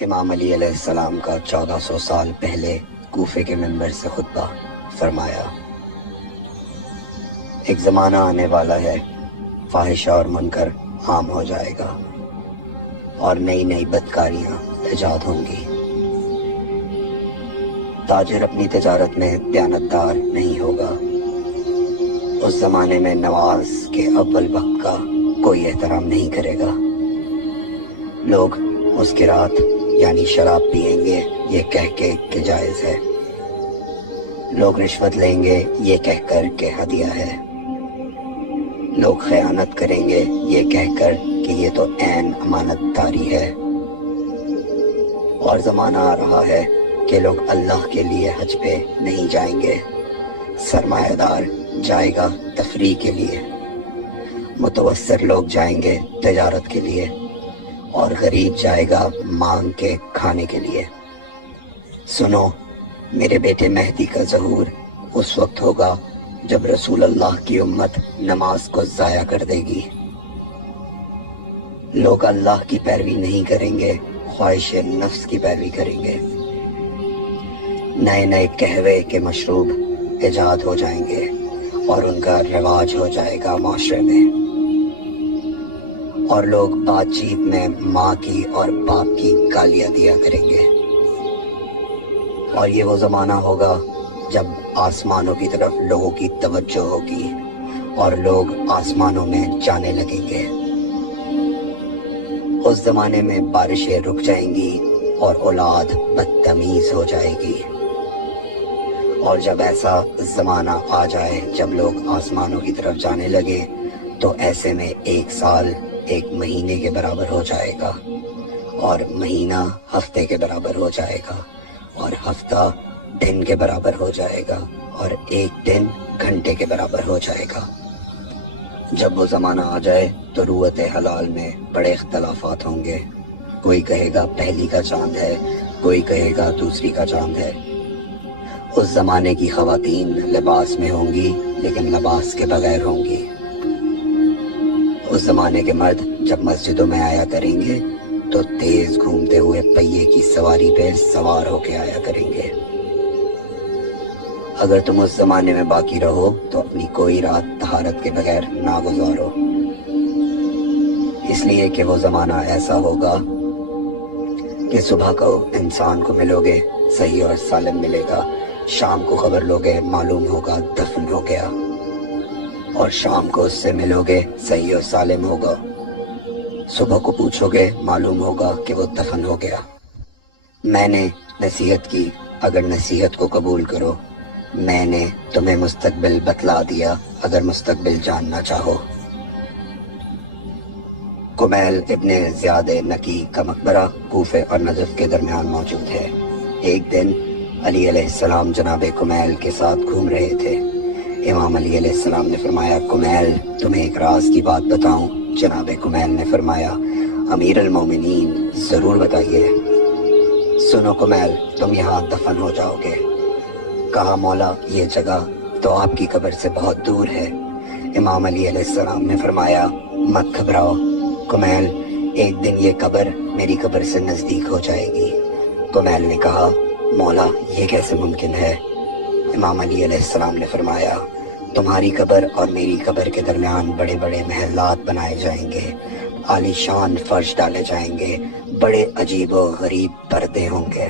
امام علی علیہ السلام کا 1400 سال پہلے کوفے کے منبر سے خطبہ فرمایا۔ ایک زمانہ آنے والا ہے، فاحشہ اور منکر عام ہو جائے گا اور نئی نئی بدکاریاں ایجاد ہوں گی۔ تاجر اپنی تجارت میں دیانتدار نہیں ہوگا۔ اس زمانے میں نماز کے اول وقت کا کوئی احترام نہیں کرے گا۔ لوگ مسکرات یعنی شراب پئیں گے یہ کہہ کے کہ جائز ہے۔ لوگ رشوت لیں گے یہ کہہ کر کہ ہدیہ ہے۔ لوگ خیانت کریں گے یہ کہہ کر کہ یہ تو عین امانت داری ہے۔ اور زمانہ آ رہا ہے کہ لوگ اللہ کے لیے حج پہ نہیں جائیں گے۔ سرمایہ دار جائے گا تفریح کے لیے، متوسط لوگ جائیں گے تجارت کے لیے، اور غریب جائے گا مانگ کے کھانے کے لیے۔ سنو، میرے بیٹے مہدی کا ظہور اس وقت ہوگا جب رسول اللہ کی امت نماز کو ضائع کر دے گی۔ لوگ اللہ کی پیروی نہیں کریں گے، خواہش نفس کی پیروی کریں گے۔ نئے نئے قہوے کے مشروب ایجاد ہو جائیں گے اور ان کا رواج ہو جائے گا معاشرے میں۔ اور لوگ بات چیت میں ماں کی اور باپ کی گالیاں دیا کریں گے۔ اور یہ وہ زمانہ ہوگا جب آسمانوں کی طرف لوگوں کی توجہ ہوگی اور لوگ آسمانوں میں جانے لگیں گے۔ اس زمانے میں بارشیں رک جائیں گی اور اولاد بدتمیز ہو جائے گی۔ اور جب ایسا زمانہ آ جائے جب لوگ آسمانوں کی طرف جانے لگے تو ایسے میں ایک سال ایک مہینے کے برابر ہو جائے گا، اور مہینہ ہفتے کے برابر ہو جائے گا، اور ہفتہ دن کے برابر ہو جائے گا، اور ایک دن گھنٹے کے برابر ہو جائے گا۔ جب وہ زمانہ آ جائے تو روت حلال میں بڑے اختلافات ہوں گے۔ کوئی کہے گا پہلی کا چاند ہے، کوئی کہے گا دوسری کا چاند ہے۔ اس زمانے کی خواتین لباس میں ہوں گی لیکن لباس کے بغیر ہوں گی۔ اس زمانے کے مرد جب مسجدوں میں آیا کریں گے تو تیز گھومتے ہوئے پہیے کی سواری پہ سوار ہو کے آیا کریں گے۔ اگر تم اس زمانے میں باقی رہو تو اپنی کوئی رات طہارت کے بغیر نہ گزارو، اس لیے کہ وہ زمانہ ایسا ہوگا کہ صبح کو انسان کو ملو گے صحیح اور سالم ملے گا، شام کو خبر لوگے معلوم ہوگا دفن ہو گیا، اور شام کو اس سے ملو گے صحیح اور سالم ہوگا، صبح کو پوچھو گے معلوم ہوگا کہ وہ دفن ہو گیا۔ میں نے نصیحت کی، اگر نصیحت کو قبول کرو، میں نے تمہیں مستقبل بتلا دیا اگر مستقبل جاننا چاہو۔ کمیل ابن زیاد نکی کا مقبرہ کوفے اور نجف کے درمیان موجود ہے۔ ایک دن علی علیہ السلام جناب کمیل کے ساتھ گھوم رہے تھے۔ امام علی علیہ السلام نے فرمایا، کمیل تمہیں ایک راز کی بات بتاؤں؟ جناب کمیل نے فرمایا، امیر المومنین ضرور بتائیے۔ سنو کمیل، تم یہاں دفن ہو جاؤ گے۔ کہا، مولا یہ جگہ تو آپ کی قبر سے بہت دور ہے۔ امام علی علیہ السلام نے فرمایا، مت گھبراؤ کمیل، ایک دن یہ قبر میری قبر سے نزدیک ہو جائے گی۔ کمیل نے کہا، مولا یہ کیسے ممکن ہے؟ امام علی علیہ السلام نے فرمایا، تمہاری قبر اور میری قبر کے درمیان بڑے بڑے محلات بنائے جائیں گے، عالی شان فرش ڈالے جائیں گے، بڑے عجیب و غریب پردے ہوں گے،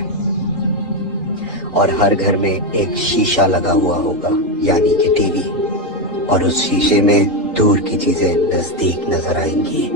اور ہر گھر میں ایک شیشہ لگا ہوا ہوگا یعنی کہ ٹی وی، اور اس شیشے میں دور کی چیزیں نزدیک نظر آئیں گی۔